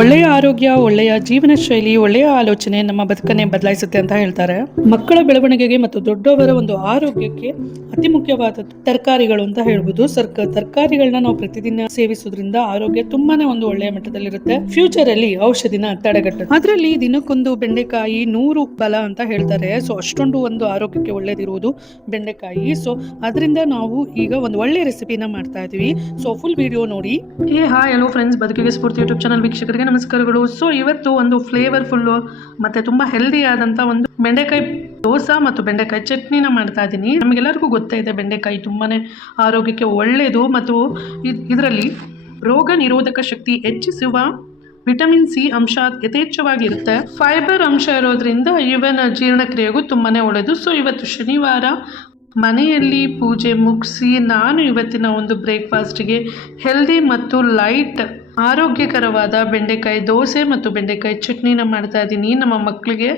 ಒಳ್ಳೆಯ ಆರೋಗ್ಯ, ಒಳ್ಳೆಯ ಜೀವನ ಶೈಲಿ, ಒಳ್ಳೆಯ ಆಲೋಚನೆ ನಮ್ಮ ಬದುಕನ್ನೇ ಬದಲಾಯಿಸುತ್ತೆ ಅಂತ ಹೇಳ್ತಾರೆ. ಮಕ್ಕಳ ಬೆಳವಣಿಗೆಗೆ ಮತ್ತು ದೊಡ್ಡವರ ಒಂದು ಆರೋಗ್ಯಕ್ಕೆ ಅತಿ ಮುಖ್ಯವಾದದ್ದು ತರಕಾರಿಗಳು ಅಂತ ಹೇಳ್ಬೋದು. ತರಕಾರಿಗಳನ್ನ ನಾವು ಪ್ರತಿದಿನ ಸೇವಿಸೋದ್ರಿಂದ ಆರೋಗ್ಯ ತುಂಬಾನೇ ಒಂದು ಒಳ್ಳೆಯ ಮಟ್ಟದಲ್ಲಿರುತ್ತೆ. ಫ್ಯೂಚರ್ ಅಲ್ಲಿ ಔಷಧಿನ ತಡೆಗಟ್ಟುತ್ತೆ. ಅದರಲ್ಲಿ ದಿನಕ್ಕೊಂದು ಬೆಂಡೆಕಾಯಿ 100 ಬಲ ಅಂತ ಹೇಳ್ತಾರೆ. ಸೊ ಅಷ್ಟೊಂದು ಒಂದು ಆರೋಗ್ಯಕ್ಕೆ ಒಳ್ಳೇದಿರುವುದು ಬೆಂಡೆಕಾಯಿ. ಸೊ ಅದರಿಂದ ನಾವು ಈಗ ಒಂದು ಒಳ್ಳೆ ರೆಸಿಪಿನ ಮಾಡ್ತಾ ಇದೀವಿ. ಸೊ ಫುಲ್ ವಿಡಿಯೋ ನೋಡಿ. ಹಾಯ್ ಹಲೋ ಫ್ರೆಂಡ್ಸ್, ಬದುಕಿಗೆ ಸ್ಫೂರ್ತಿ ಯೂಟ್ಯೂಬ್ ಚಾನಲ್ ವೀಕ್ಷಕರಿಗೆ ನಮಸ್ಕಾರಗಳು. ಸೊ ಇವತ್ತು ಒಂದು ಫ್ಲೇವರ್ಫುಲ್ ಮತ್ತೆ ತುಂಬಾ ಹೆಲ್ದಿ ಆದಂತ ಒಂದು ಬೆಂಡೆಕಾಯಿ ದೋಸೆ ಮತ್ತು ಬೆಂಡೆಕಾಯಿ ಚಟ್ನಿನ ಮಾಡ್ತಾ ಇದ್ದೀನಿ. ನಮಗೆಲ್ಲರಿಗೂ ಗೊತ್ತೇ ಇದೆ ಬೆಂಡೆಕಾಯಿ ತುಂಬಾನೇ ಆರೋಗ್ಯಕ್ಕೆ ಒಳ್ಳೆಯದು ಮತ್ತು ಇದರಲ್ಲಿ ರೋಗ ನಿರೋಧಕ ಶಕ್ತಿ ಹೆಚ್ಚಿಸುವ ವಿಟಮಿನ್ ಸಿ ಅಂಶ ಯಥೇಚ್ಛವಾಗಿರುತ್ತೆ. ಫೈಬರ್ ಅಂಶ ಇರೋದ್ರಿಂದ ಇವನ್ ಜೀರ್ಣಕ್ರಿಯೆಗೂ ತುಂಬಾನೇ ಒಳ್ಳೆಯದು. ಸೊ ಇವತ್ತು ಶನಿವಾರ ಮನೆಯಲ್ಲಿ ಪೂಜೆ ಮುಗಿಸಿ ನಾನು ಇವತ್ತಿನ ಒಂದು ಬ್ರೇಕ್ಫಾಸ್ಟ್ಗೆ ಹೆಲ್ದಿ ಮತ್ತು ಲೈಟ್ ಆರೋಗ್ಯಕರವಾದ ಬೆಂಡೆಕಾಯಿ ದೋಸೆ ಮತ್ತು ಬೆಂಡೆಕಾಯಿ ಚಟ್ನಿನ ಮಾಡ್ತಾ ಇದ್ದೀನಿ. ನಮ್ಮ ಮಕ್ಕಳಿಗೆ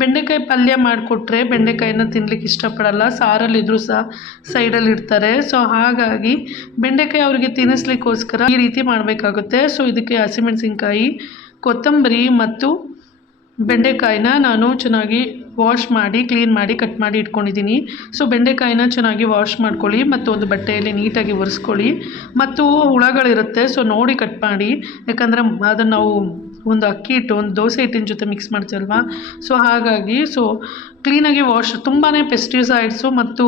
ಬೆಂಡೆಕಾಯಿ ಪಲ್ಯ ಮಾಡಿಕೊಟ್ರೆ ಬೆಂಡೆಕಾಯಿನ ತಿನ್ಲಿಕ್ಕೆ ಇಷ್ಟಪಡಲ್ಲ, ಸಾರಲ್ಲಿದ್ರೂ ಸಹ ಸೈಡಲ್ಲಿ ಇಡ್ತಾರೆ. ಸೊ ಹಾಗಾಗಿ ಬೆಂಡೆಕಾಯಿ ಅವರಿಗೆ ತಿನ್ನಿಸ್ಲಿಕ್ಕೋಸ್ಕರ ಈ ರೀತಿ ಮಾಡಬೇಕಾಗುತ್ತೆ. ಸೊ ಇದಕ್ಕೆ ಹಸಿಮೆಣಸಿನ್ಕಾಯಿ, ಕೊತ್ತಂಬರಿ ಮತ್ತು ಬೆಂಡೆಕಾಯಿನ ನಾನು ಚೆನ್ನಾಗಿ ವಾಶ್ ಮಾಡಿ ಕ್ಲೀನ್ ಮಾಡಿ ಕಟ್ ಮಾಡಿ ಇಟ್ಕೊಂಡಿದ್ದೀನಿ. ಸೊ ಬೆಂಡೆಕಾಯಿನ ಚೆನ್ನಾಗಿ ವಾಶ್ ಮಾಡ್ಕೊಳ್ಳಿ ಮತ್ತು ಒಂದು ಬಟ್ಟೆಯಲ್ಲಿ ನೀಟಾಗಿ ಒರೆಸ್ಕೊಳ್ಳಿ. ಮತ್ತು ಹುಳಗಳಿರುತ್ತೆ, ಸೊ ನೋಡಿ ಕಟ್ ಮಾಡಿ, ಯಾಕಂದರೆ ಅದನ್ನು ನಾವು ಒಂದು ಅಕ್ಕಿ ಹಿಟ್ಟು ಒಂದು ದೋಸೆ ಹಿಟ್ಟಿನ ಜೊತೆ ಮಿಕ್ಸ್ ಮಾಡ್ತೀವಲ್ವಾ. ಸೊ ಹಾಗಾಗಿ ಕ್ಲೀನಾಗಿ ವಾಶ್, ತುಂಬಾ ಪೆಸ್ಟಿಸೈಡ್ಸು ಮತ್ತು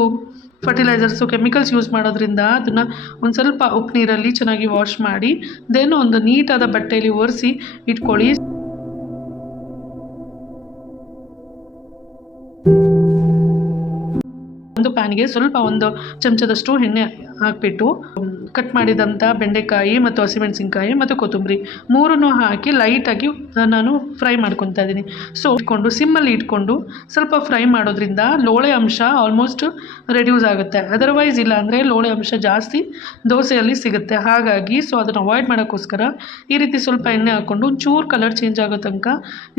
ಫರ್ಟಿಲೈಸರ್ಸು ಕೆಮಿಕಲ್ಸ್ ಯೂಸ್ ಮಾಡೋದ್ರಿಂದ ಅದನ್ನು ಒಂದು ಸ್ವಲ್ಪ ಉಪ್ಪು ನೀರಲ್ಲಿ ಚೆನ್ನಾಗಿ ವಾಶ್ ಮಾಡಿ ದೆನ್ ಒಂದು ನೀಟಾದ ಬಟ್ಟೆಯಲ್ಲಿ ಒರೆಸಿ ಇಟ್ಕೊಳ್ಳಿ. ಒಂದು ಪ್ಯಾನ್ಗೆ ಸ್ವಲ್ಪ ಒಂದು ಚಮಚದಷ್ಟು ಎಣ್ಣೆ ಹಾಕಿಬಿಟ್ಟು ಕಟ್ ಮಾಡಿದಂಥ ಬೆಂಡೆಕಾಯಿ ಮತ್ತು ಹಸಿಮೆಣಸಿನ್ಕಾಯಿ ಮತ್ತು ಕೊತ್ತಂಬರಿ ಮೂರನ್ನು ಹಾಕಿ ಲೈಟಾಗಿ ನಾನು ಫ್ರೈ ಮಾಡ್ಕೊತಾ ಇದ್ದೀನಿ. ಸೊ ಇಟ್ಕೊಂಡು ಸಿಮ್ಮಲ್ಲಿ ಇಟ್ಕೊಂಡು ಸ್ವಲ್ಪ ಫ್ರೈ ಮಾಡೋದ್ರಿಂದ ಲೋಳೆ ಅಂಶ ಆಲ್ಮೋಸ್ಟ್ ರೆಡ್ಯೂಸ್ ಆಗುತ್ತೆ. ಅದರ್ವೈಸ್ ಇಲ್ಲ ಅಂದರೆ ಲೋಳೆ ಅಂಶ ಜಾಸ್ತಿ ದೋಸೆಯಲ್ಲಿ ಸಿಗುತ್ತೆ. ಹಾಗಾಗಿ ಅದನ್ನು ಅವಾಯ್ಡ್ ಮಾಡೋಕ್ಕೋಸ್ಕರ ಈ ರೀತಿ ಸ್ವಲ್ಪ ಎಣ್ಣೆ ಹಾಕ್ಕೊಂಡು ಒಂಚೂರು ಕಲರ್ ಚೇಂಜ್ ಆಗೋ ತನಕ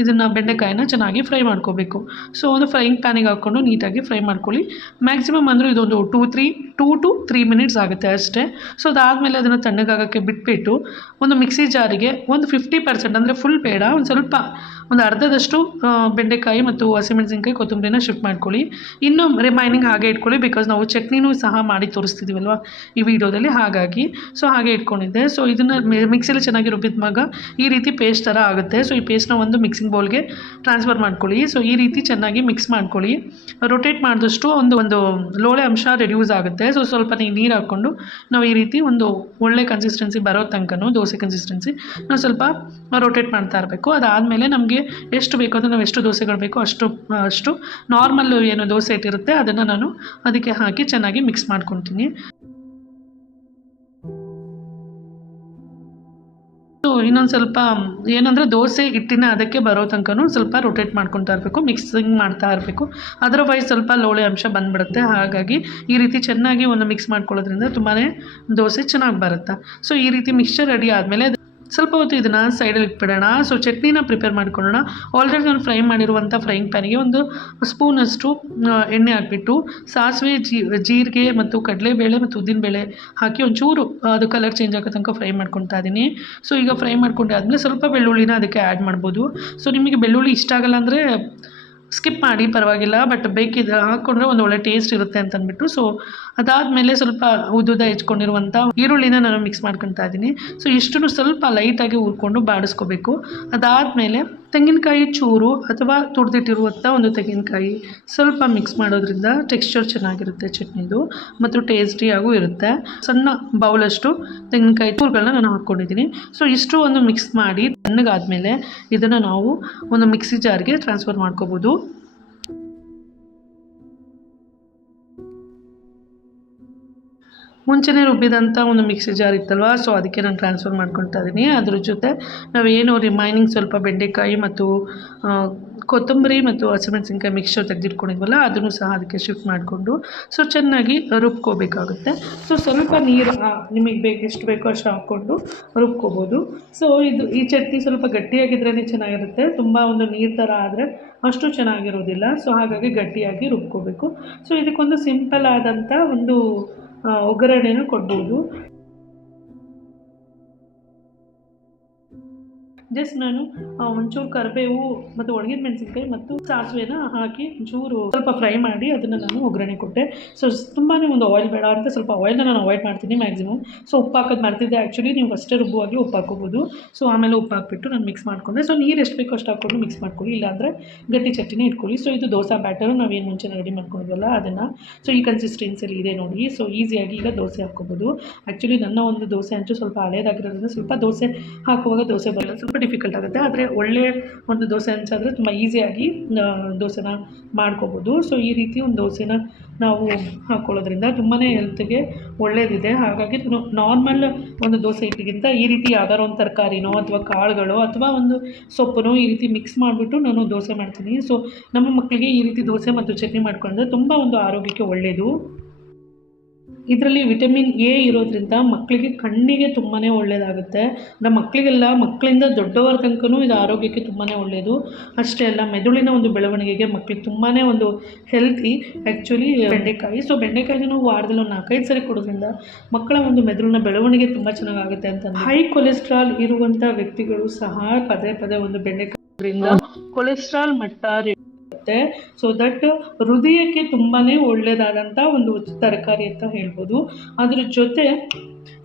ಇದನ್ನು ಬೆಂಡೆಕಾಯಿನ ಚೆನ್ನಾಗಿ ಫ್ರೈ ಮಾಡ್ಕೋಬೇಕು. ಸೊ ಒಂದು ಫ್ರೈಯಿಂಗ್ ಪ್ಯಾನಿಗೆ ಹಾಕ್ಕೊಂಡು ನೀಟಾಗಿ ಫ್ರೈ ಮಾಡ್ಕೊಳ್ಳಿ. ಮ್ಯಾಕ್ಸಿಮಮ್ ಅಂದರೂ ಇದೊಂದು 2 to 3 ಮಿನಿಟ್ಸ್ ಆಗುತ್ತೆ ಅಷ್ಟೇ. ಸೊ ಅದಾದಮೇಲೆ ಅದನ್ನು ತಣ್ಣಗಾಗೋಕ್ಕೆ ಬಿಟ್ಬಿಟ್ಟು ಒಂದು ಮಿಕ್ಸಿ ಜಾರಿಗೆ ಒಂದು 50% ಅಂದರೆ ಫುಲ್ ಬೇಡ, ಒಂದು ಅರ್ಧದಷ್ಟು ಬೆಂಡೆಕಾಯಿ ಮತ್ತು ಹಸಿಮೆಣಸಿನ್ಕಾಯಿ ಕೊತ್ತಂಬರಿನ ಶಿಫ್ಟ್ ಮಾಡ್ಕೊಳ್ಳಿ. ಇನ್ನು ರಿಮೈನಿಂಗ್ ಹಾಗೆ ಇಟ್ಕೊಳ್ಳಿ, ಬಿಕಾಸ್ ನಾವು ಚಟ್ನಿನೂ ಸಹ ಮಾಡಿ ತೋರಿಸ್ತಿದ್ದೀವಲ್ವ ಈ ವಿಡಿಯೋದಲ್ಲಿ, ಹಾಗಾಗಿ ಹಾಗೆ ಇಟ್ಕೊಂಡಿದ್ದೆ. ಸೊ ಇದನ್ನು ಮಿಕ್ಸಿಲಿ ಚೆನ್ನಾಗಿ ರುಬ್ಬಿದ್ಮಾಗ ಈ ರೀತಿ ಪೇಸ್ಟ್ ಥರ ಆಗುತ್ತೆ. ಸೊ ಈ ಪೇಸ್ಟ್ನ ಒಂದು ಮಿಕ್ಸಿಂಗ್ ಬೌಲ್ಗೆ ಟ್ರಾನ್ಸ್ಫರ್ ಮಾಡ್ಕೊಳ್ಳಿ. ಸೊ ಈ ರೀತಿ ಚೆನ್ನಾಗಿ ಮಿಕ್ಸ್ ಮಾಡ್ಕೊಳ್ಳಿ. ರೊಟೇಟ್ ಮಾಡಿದಷ್ಟು ಒಂದು ಲೋಳೆ ಅಂಶ ರೆಡ್ಯೂಸ್ ಆಗುತ್ತೆ. ಸೊ ಸ್ವಲ್ಪ ನೀರು ಹಾಕ್ಕೊಂಡು ನಾವು ಈ ರೀತಿ ಒಂದು ಒಳ್ಳೆ ಕನ್ಸಿಸ್ಟೆನ್ಸಿ ಬರೋ ತನಕನೂ ದೋಸೆ ಕನ್ಸಿಸ್ಟೆನ್ಸಿ ನಾವು ಸ್ವಲ್ಪ ರೊಟೇಟ್ ಮಾಡ್ತಾ ಇರಬೇಕು. ಅದಾದಮೇಲೆ ನಮಗೆ ಎಷ್ಟು ಬೇಕೋ ಅಂದರೆ ನಾವು ಎಷ್ಟು ದೋಸೆಗಳು ಬೇಕೋ ಅಷ್ಟು ನಾರ್ಮಲ್ ಏನು ದೋಸೆ ಇಟ್ಟಿರುತ್ತೆ ಅದನ್ನು ನಾನು ಅದಕ್ಕೆ ಹಾಕಿ ಚೆನ್ನಾಗಿ ಮಿಕ್ಸ್ ಮಾಡ್ಕೊತೀನಿ. ಸೊ ಇನ್ನೊಂದು ಸ್ವಲ್ಪ ಏನಂದರೆ ದೋಸೆ ಹಿಟ್ಟಿನ ಅದಕ್ಕೆ ಬರೋ ತನಕನೂ ಸ್ವಲ್ಪ ರೊಟೇಟ್ ಮಾಡ್ಕೊತಾ ಇರಬೇಕು, ಮಿಕ್ಸಿಂಗ್ ಮಾಡ್ತಾ ಇರಬೇಕು. ಅದರ್ವೈಸ್ ಸ್ವಲ್ಪ ಲೋಳೆ ಅಂಶ ಬಂದುಬಿಡುತ್ತೆ. ಹಾಗಾಗಿ ಈ ರೀತಿ ಚೆನ್ನಾಗಿ ಒಂದು ಮಿಕ್ಸ್ ಮಾಡ್ಕೊಳ್ಳೋದ್ರಿಂದ ತುಂಬಾ ದೋಸೆ ಚೆನ್ನಾಗಿ ಬರುತ್ತೆ. ಸೊ ಈ ರೀತಿ ಮಿಕ್ಸ್ಚರ್ ರೆಡಿ ಆದಮೇಲೆ ಸ್ವಲ್ಪ ಹೊತ್ತು ಇದನ್ನು ಸೈಡಲ್ಲಿ ಇಟ್ಬಿಡೋಣ. ಸೊ ಚಟ್ನಿನ ಪ್ರಿಪೇರ್ ಮಾಡ್ಕೊಳ್ಳೋಣ. ಆಲ್ರೆಡಿ ನಾನು ಫ್ರೈ ಮಾಡಿರುವಂಥ ಫ್ರೈಯಿಂಗ್ ಪ್ಯಾನಿಗೆ ಒಂದು ಸ್ಪೂನಷ್ಟು ಎಣ್ಣೆ ಹಾಕ್ಬಿಟ್ಟು ಸಾಸಿವೆ, ಜೀರಿಗೆ ಮತ್ತು ಕಡಲೆಬೇಳೆ ಮತ್ತು ಉದ್ದಿನಬೇಳೆ ಹಾಕಿ ಒಂಚೂರು ಅದು ಕಲರ್ ಚೇಂಜ್ ಆಗೋ ತನಕ ಫ್ರೈ ಮಾಡ್ಕೊತಾ ಇದ್ದೀನಿ. ಸೊ ಈಗ ಫ್ರೈ ಮಾಡ್ಕೊಂಡೆ ಆದಮೇಲೆ ಸ್ವಲ್ಪ ಬೆಳ್ಳುಳ್ಳಿನ ಅದಕ್ಕೆ ಆ್ಯಡ್ ಮಾಡ್ಬೋದು. ಸೊ ನಿಮಗೆ ಬೆಳ್ಳುಳ್ಳಿ ಇಷ್ಟ ಆಗಲ್ಲ ಅಂದರೆ ಸ್ಕಿಪ್ ಮಾಡಿ, ಪರವಾಗಿಲ್ಲ, ಬಟ್ ಬೇಕಿದ್ರೆ ಹಾಕ್ಕೊಂಡ್ರೆ ಒಂದು ಒಳ್ಳೆ ಟೇಸ್ಟ್ ಇರುತ್ತೆ ಅಂತ ಅಂದ್ಬಿಟ್ಟು. ಸೊ ಅದಾದಮೇಲೆ ಸ್ವಲ್ಪ ಉದ್ದುದ ಹೆಚ್ಕೊಂಡಿರುವಂಥ ಈರುಳ್ಳಿನ ನಾನು ಮಿಕ್ಸ್ ಮಾಡ್ಕೊತಾ ಇದ್ದೀನಿ. ಸೊ ಇಷ್ಟನ್ನು ಸ್ವಲ್ಪ ಲೈಟಾಗಿ ಹುರ್ಕೊಂಡು ಬಾಡಿಸ್ಕೋಬೇಕು. ಅದಾದಮೇಲೆ ತೆಂಗಿನಕಾಯಿ ಚೂರು ಅಥವಾ ತುರಿದಿಟ್ಟಿರುವಂಥ ಒಂದು ತೆಂಗಿನಕಾಯಿ ಸ್ವಲ್ಪ ಮಿಕ್ಸ್ ಮಾಡೋದ್ರಿಂದ ಟೆಕ್ಸ್ಚರ್ ಚೆನ್ನಾಗಿರುತ್ತೆ ಚಟ್ನಿದು ಮತ್ತು ಟೇಸ್ಟಿಯಾಗೂ ಇರುತ್ತೆ. ಸಣ್ಣ ಬೌಲಷ್ಟು ತೆಂಗಿನಕಾಯಿ ಚೂರುಗಳನ್ನ ನಾನು ಹಾಕ್ಕೊಂಡಿದ್ದೀನಿ. ಸೊ ಇಷ್ಟು ಒಂದು ಮಿಕ್ಸ್ ಮಾಡಿ ತಣ್ಣಗಾದಮೇಲೆ ಇದನ್ನು ನಾವು ಒಂದು ಮಿಕ್ಸಿ ಜಾರ್ಗೆ ಟ್ರಾನ್ಸ್ಫರ್ ಮಾಡ್ಕೋಬೋದು. ಮುಂಚೆನೇ ರುಬ್ಬಿದಂಥ ಒಂದು ಮಿಕ್ಸಿ ಜಾರ್ ಇತ್ತಲ್ವ, ಸೊ ಅದಕ್ಕೆ ನಾನು ಟ್ರಾನ್ಸ್ಫರ್ ಮಾಡ್ಕೊತಾ ಇದ್ದೀನಿ. ಅದ್ರ ಜೊತೆ ನಾವೇನು ರಿಮೈನಿಂಗ್ ಸ್ವಲ್ಪ ಬೆಂಡೆಕಾಯಿ ಮತ್ತು ಕೊತ್ತಂಬರಿ ಮತ್ತು ಹಸಿಮೆಣಸಿನ್ಕಾಯಿ ಮಿಕ್ಸ್ಚರ್ ತೆಗೆದಿಟ್ಕೊಂಡಿದ್ವಲ್ಲ ಅದನ್ನು ಸಹ ಅದಕ್ಕೆ ಶಿಫ್ಟ್ ಮಾಡಿಕೊಂಡು ಸೊ ಚೆನ್ನಾಗಿ ರುಬ್ಕೋಬೇಕಾಗುತ್ತೆ. ಸೊ ಸ್ವಲ್ಪ ನೀರು ನಿಮಗೆ ಎಷ್ಟು ಬೇಕೋ ಅಷ್ಟು ಹಾಕ್ಕೊಂಡು ರುಬ್ಕೋಬೋದು. ಸೊ ಈ ಚಟ್ನಿ ಸ್ವಲ್ಪ ಗಟ್ಟಿಯಾಗಿದ್ರೇ ಚೆನ್ನಾಗಿರುತ್ತೆ. ತುಂಬ ಒಂದು ನೀರು ಥರ ಆದರೆ ಅಷ್ಟು ಚೆನ್ನಾಗಿರೋದಿಲ್ಲ. ಸೊ ಹಾಗಾಗಿ ಗಟ್ಟಿಯಾಗಿ ರುಬ್ಕೋಬೇಕು. ಸೊ ಇದಕ್ಕೊಂದು ಸಿಂಪಲ್ ಆದಂಥ ಒಂದು ಒಗ್ಗರಣೆನೂ ಕೊಡ್ಬೋದು. ಜಸ್ಟ್ ನಾನು ಒಂಚೂರು ಕರಿಬೇವು ಮತ್ತು ಒಣಗಿದ ಮೆಣಸಿನ್ಕಾಯಿ ಮತ್ತು ಸಾಸಿವೆನ ಹಾಕಿ ಒಂಚೂರು ಸ್ವಲ್ಪ ಫ್ರೈ ಮಾಡಿ ಅದನ್ನು ನಾನು ಒಗ್ಗರಣೆ ಕೊಟ್ಟೆ. ಸೊ ತುಂಬಾ ಒಂದು ಆಯಿಲ್ ಬೇಡ ಅಂತ ಸ್ವಲ್ಪ ಆಯಿಲ್ನ ನಾನು ಅವಾಯ್ಡ್ ಮಾಡ್ತೀನಿ ಮ್ಯಾಕ್ಸಿಮಮ್. ಸೊ ಉಪ್ಪು ಹಾಕೋದು ಮರ್ತಿದ್ದೆ ಆ್ಯಕ್ಚುಲಿ, ನೀವು ಫಸ್ಟೇ ರುಬ್ಬುವಾಗಲೇ ಉಪ್ಪು ಹಾಕೋಬೋದು. ಸೊ ಆಮೇಲೆ ಉಪ್ಪು ಹಾಕ್ಬಿಟ್ಟು ನಾನು ಮಿಕ್ಸ್ ಮಾಡಿಕೊಂಡೆ. ಸೊ ನೀರು ಎಷ್ಟು ಬೇಕೋ ಅಷ್ಟು ಹಾಕ್ಕೊಂಡು ಮಿಕ್ಸ್ ಮಾಡ್ಕೊಳ್ಳಿ, ಇಲ್ಲಾಂದರೆ ಗಟ್ಟಿ ಚಟ್ನಿ ಇಟ್ಕೊಳ್ಳಿ. ಸೊ ಇದು ದೋಸೆ ಬ್ಯಾಟರು ನಾವೇನು ಮುಂಚೆ ರೆಡಿ ಮಾಡ್ಕೊಂಡಿದ್ವಲ್ಲ ಅದನ್ನು. ಸೊ ಈ ಕನ್ಸಿಸ್ಟೆನ್ಸಿಯಲ್ಲಿ ಇದೆ ನೋಡಿ. ಸೊ ಈಸಿಯಾಗಿ ಈಗ ದೋಸೆ ಹಾಕ್ಕೋಬೋದು. ಆ್ಯಕ್ಚುಲಿ ನನ್ನ ಒಂದು ದೋಸೆ ಅಂತೂ ಸ್ವಲ್ಪ ಹಳೇದಾಗಿರೋದ್ರಿಂದ ಸ್ವಲ್ಪ ದೋಸೆ ಹಾಕುವಾಗ ದೋಸೆ ಬರಲ್ಲ, ಸ್ವಲ್ಪ ಡಿಫಿಕಲ್ಟ್ ಆಗುತ್ತೆ. ಆದರೆ ಒಳ್ಳೆಯ ಒಂದು ದೋಸೆ ಹಂಚಾದರೆ ತುಂಬ ಈಸಿಯಾಗಿ ದೋಸೆನ ಮಾಡ್ಕೋಬೋದು. ಸೊ ಈ ರೀತಿ ಒಂದು ದೋಸೆನ ನಾವು ಹಾಕ್ಕೊಳ್ಳೋದ್ರಿಂದ ತುಂಬಾ ಹೆಲ್ತ್ಗೆ ಒಳ್ಳೆಯದಿದೆ. ಹಾಗಾಗಿ ನಾರ್ಮಲ್ ಒಂದು ದೋಸೆ ಹಿಟ್ಟಿಗಿಂತ ಈ ರೀತಿ ಯಾವ್ದಾದ್ರು ಒಂದು ತರಕಾರಿನೋ ಅಥವಾ ಕಾಳುಗಳು ಅಥವಾ ಒಂದು ಸೊಪ್ಪನ್ನು ಈ ರೀತಿ ಮಿಕ್ಸ್ ಮಾಡಿಬಿಟ್ಟು ನಾನು ದೋಸೆ ಮಾಡ್ತೀನಿ. ಸೊ ನಮ್ಮ ಮಕ್ಕಳಿಗೆ ಈ ರೀತಿ ದೋಸೆ ಮತ್ತು ಚಟ್ನಿ ಮಾಡ್ಕೊಂಡ್ರೆ ತುಂಬ ಒಂದು ಆರೋಗ್ಯಕ್ಕೆ ಒಳ್ಳೆಯದು. ಇದರಲ್ಲಿ ವಿಟಮಿನ್ ಎ ಇರೋದ್ರಿಂದ ಮಕ್ಕಳಿಗೆ ಕಣ್ಣಿಗೆ ತುಂಬಾ ಒಳ್ಳೆಯದಾಗುತ್ತೆ. ನಮ್ಮ ಮಕ್ಕಳಿಂದ ದೊಡ್ಡವರ ತನಕನೂ ಇದು ಆರೋಗ್ಯಕ್ಕೆ ತುಂಬಾ ಒಳ್ಳೆಯದು. ಅಷ್ಟೇ ಅಲ್ಲ, ಮೆದುಳಿನ ಒಂದು ಬೆಳವಣಿಗೆಗೆ ಮಕ್ಕಳಿಗೆ ತುಂಬಾ ಒಂದು ಹೆಲ್ತಿ ಆ್ಯಕ್ಚುಲಿ ಬೆಂಡೆಕಾಯಿ. ಸೊ ಬೆಂಡೆಕಾಯಿನ ನಾವು ವಾರದಲ್ಲಿ ಒಂದು 4-5 ಸರಿ ಕೊಡೋದ್ರಿಂದ ಮಕ್ಕಳ ಒಂದು ಮೆದುಳಿನ ಬೆಳವಣಿಗೆ ತುಂಬ ಚೆನ್ನಾಗಾಗುತ್ತೆ ಅಂತ. ಹೈ ಕೊಲೆಸ್ಟ್ರಾಲ್ ಇರುವಂಥ ವ್ಯಕ್ತಿಗಳು ಸಹ ಪದೇ ಪದೇ ಒಂದು ಬೆಂಡೆಕಾಯಿಯಿಂದ ಕೊಲೆಸ್ಟ್ರಾಲ್ ಮಟ್ಟ ಸೊ ದಟ್ ಹೃದಯಕ್ಕೆ ತುಂಬಾ ಒಳ್ಳೆಯದಾದಂಥ ಒಂದು ತರಕಾರಿ ಅಂತ ಹೇಳ್ಬೋದು. ಅದ್ರ ಜೊತೆ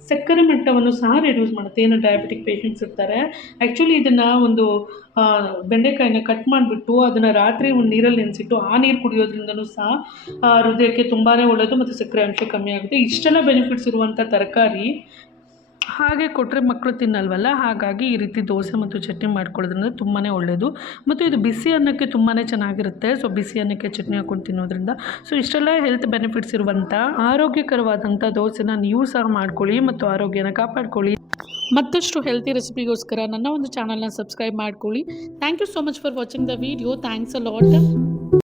ಸಕ್ಕರೆ ಮಟ್ಟವನ್ನು ಸಹ ರಿಡ್ಯೂಸ್ ಮಾಡುತ್ತೆ. ಏನು ಡಯಾಬಿಟಿಕ್ ಪೇಷಂಟ್ಸ್ ಇರ್ತಾರೆ, ಆ್ಯಕ್ಚುಲಿ ಇದನ್ನು ಒಂದು ಬೆಂಡೆಕಾಯಿನ ಕಟ್ ಮಾಡಿಬಿಟ್ಟು ಅದನ್ನು ರಾತ್ರಿ ಒಂದು ನೀರಲ್ಲಿ ನೆನೆಸಿಟ್ಟು ಆ ನೀರು ಕುಡಿಯೋದ್ರಿಂದನೂ ಸಹ ಹೃದಯಕ್ಕೆ ತುಂಬಾ ಒಳ್ಳೆಯದು ಮತ್ತು ಸಕ್ಕರೆ ಅಂಶ ಕಮ್ಮಿ ಆಗುತ್ತೆ. ಇಷ್ಟೆಲ್ಲ ಬೆನಿಫಿಟ್ಸ್ ಇರುವಂಥ ತರಕಾರಿ ಹಾಗೆ ಕೊಟ್ಟರೆ ಮಕ್ಕಳು ತಿನ್ನಲ್ವಲ್ಲ, ಹಾಗಾಗಿ ಈ ರೀತಿ ದೋಸೆ ಮತ್ತು ಚಟ್ನಿ ಮಾಡ್ಕೊಳ್ಳೋದ್ರಿಂದ ತುಂಬಾ ಒಳ್ಳೆಯದು. ಮತ್ತು ಇದು ಬಿಸಿ ಅನ್ನಕ್ಕೆ ತುಂಬಾ ಚೆನ್ನಾಗಿರುತ್ತೆ. ಸೊ ಬಿಸಿ ಅನ್ನಕ್ಕೆ ಚಟ್ನಿ ಹಾಕ್ಕೊಂಡು ತಿನ್ನೋದ್ರಿಂದ ಸೊ ಇಷ್ಟೆಲ್ಲ ಹೆಲ್ತ್ ಬೆನಿಫಿಟ್ಸ್ ಇರುವಂಥ ಆರೋಗ್ಯಕರವಾದಂಥ ದೋಸೆನ ನೀವು ಸಹ ಮಾಡ್ಕೊಳ್ಳಿ ಮತ್ತು ಆರೋಗ್ಯನ ಕಾಪಾಡ್ಕೊಳ್ಳಿ. ಮತ್ತಷ್ಟು ಹೆಲ್ತಿ ರೆಸಿಪಿಗೋಸ್ಕರ ನನ್ನ ಒಂದು ಚಾನಲ್ನ ಸಬ್ಸ್ಕ್ರೈಬ್ ಮಾಡ್ಕೊಳ್ಳಿ. Thank you so much for watching the video. Thanks a lot.